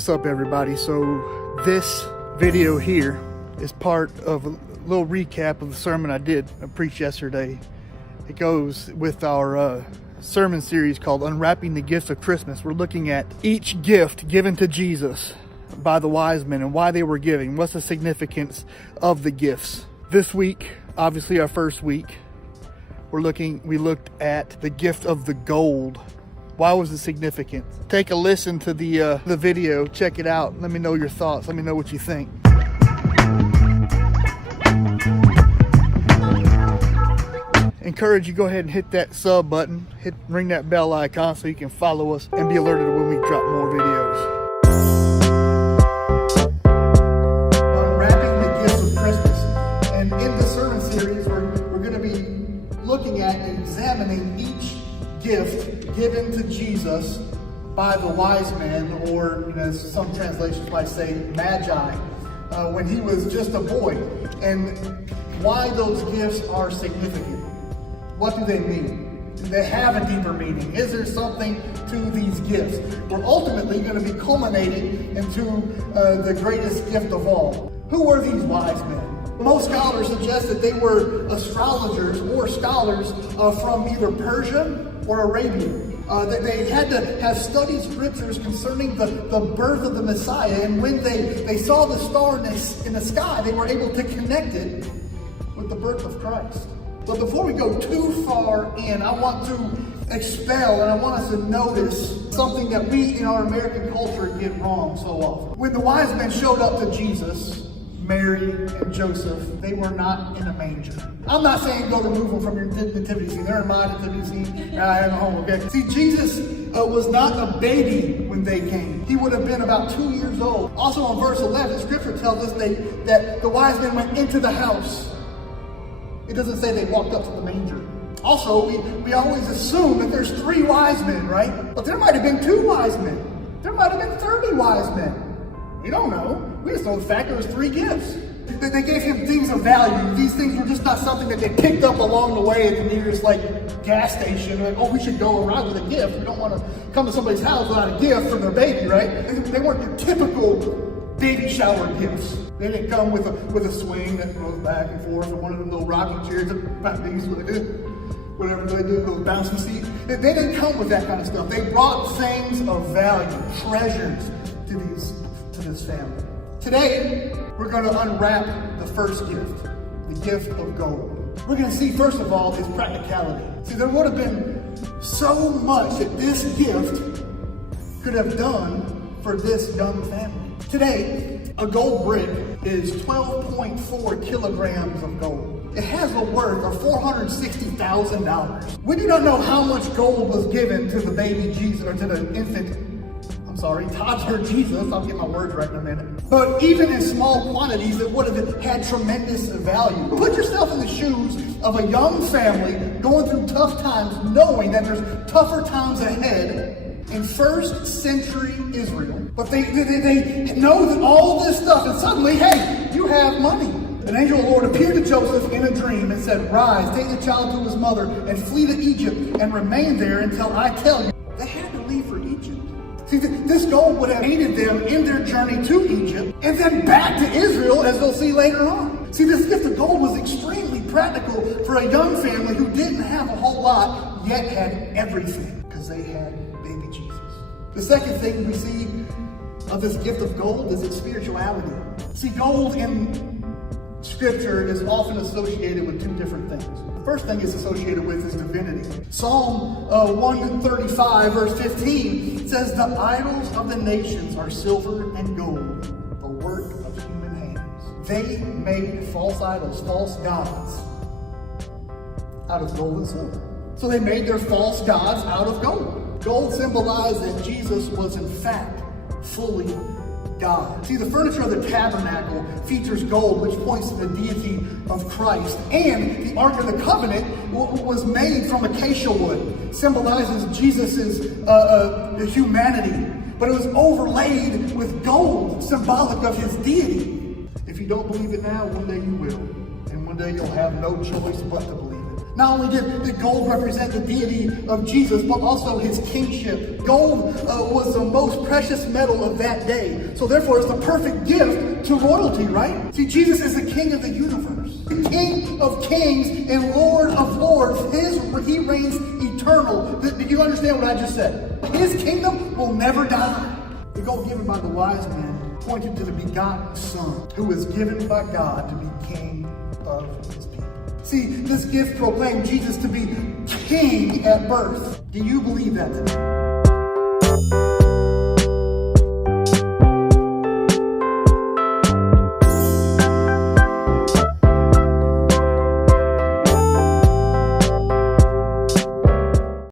What's up, everybody? So this video here is part of a little recap of the sermon I preached yesterday. It goes with our sermon series called Unwrapping the Gifts of Christmas. We're looking at each gift given to Jesus by the wise men and why they were giving. What's the significance of the gifts? This week, obviously our first week, we looked at the gift of the gold. Why was it significant? Take a listen to the video, check it out. Let me know your thoughts. Let me know what you think. Encourage you, go ahead and hit that sub button, ring that bell icon so you can follow us and be alerted when we drop more videos. Unwrapping the Gifts of Christmas. And in this sermon series, we're going to be looking at and examining each gift given to Jesus by the wise men, or as some translations might say, magi, when he was just a boy, and why those gifts are significant. What do they mean? Do they have a deeper meaning? Is there something to these gifts? We're ultimately going to be culminating into the greatest gift of all. Who were these wise men? Most scholars suggest that they were astrologers or scholars from either Persia or Arabia. That they had to have studied scriptures concerning the birth of the Messiah, and when they saw the star in the sky, they were able to connect it with the birth of Christ. But before we go too far in, I want to expel and I want us to notice something that we in our American culture get wrong so often. When the wise men showed up to Jesus, Mary and Joseph, they were not in a manger. I'm not saying go remove them from your nativity scene. They're in my nativity scene. I have a home, okay? See, Jesus was not a baby when they came. He would have been about 2 years old. Also in verse 11, scripture tells us that the wise men went into the house. It doesn't say they walked up to the manger. Also, we always assume that there's 3 wise men, right? But there might have been 2 wise men. There might have been 30 wise men. We don't know. We just know the fact there was 3 gifts. They gave him things of value. These things were just not something that they picked up along the way at the nearest gas station. Like, oh, we should go around with a gift. We don't want to come to somebody's house without a gift for their baby, right? They weren't your typical baby shower gifts. They didn't come with a swing that goes back and forth, or one of them little rocking chairs that babies whatever they do, those bouncing seats. They didn't come with that kind of stuff. They brought things of value, treasures to this family. Today, we're going to unwrap the first gift, the gift of gold. We're going to see, first of all, its practicality. See, there would have been so much that this gift could have done for this young family. Today, a gold brick is 12.4 kilograms of gold. It has a worth of $460,000. We do not know how much gold was given to the baby Jesus, or to the toddler Jesus. I'll get my words right in a minute. But even in small quantities, it would have had tremendous value. Put yourself in the shoes of a young family going through tough times, knowing that there's tougher times ahead in first century Israel. But they know that all this stuff, and suddenly, hey, you have money. An angel of the Lord appeared to Joseph in a dream and said, "Rise, take the child to his mother, and flee to Egypt, and remain there until I tell you." They had to leave for Egypt. See, this gold would have aided them in their journey to Egypt, and then back to Israel, as they'll see later on. See, this gift of gold was extremely practical for a young family who didn't have a whole lot, yet had everything, because they had baby Jesus. The second thing we see of this gift of gold is its spirituality. See, gold in Scripture is often associated with 2 different things. The first thing it's associated with is divinity. Psalm 135 verse 15 says, "The idols of the nations are silver and gold, the work of human hands." They made false idols, false gods, out of gold and silver. So they made their false gods out of gold. Gold symbolized that Jesus was in fact fully God. See, the furniture of the tabernacle features gold, which points to the deity of Christ. And the Ark of the Covenant was made from acacia wood, symbolizes Jesus' humanity. But it was overlaid with gold, symbolic of his deity. If you don't believe it now, one day you will. And one day you'll have no choice but to believe it. Not only did gold represent the deity of Jesus, but also his kingship. Gold was the most precious metal of that day. So therefore, it's the perfect gift to royalty, right? See, Jesus is the king of the universe. The King of kings and Lord of lords. He reigns eternal. Do you understand what I just said? His kingdom will never die. The gold given by the wise men pointed to the begotten Son, who was given by God to be king of his people. See, this gift proclaimed Jesus to be king at birth. Do you believe that today?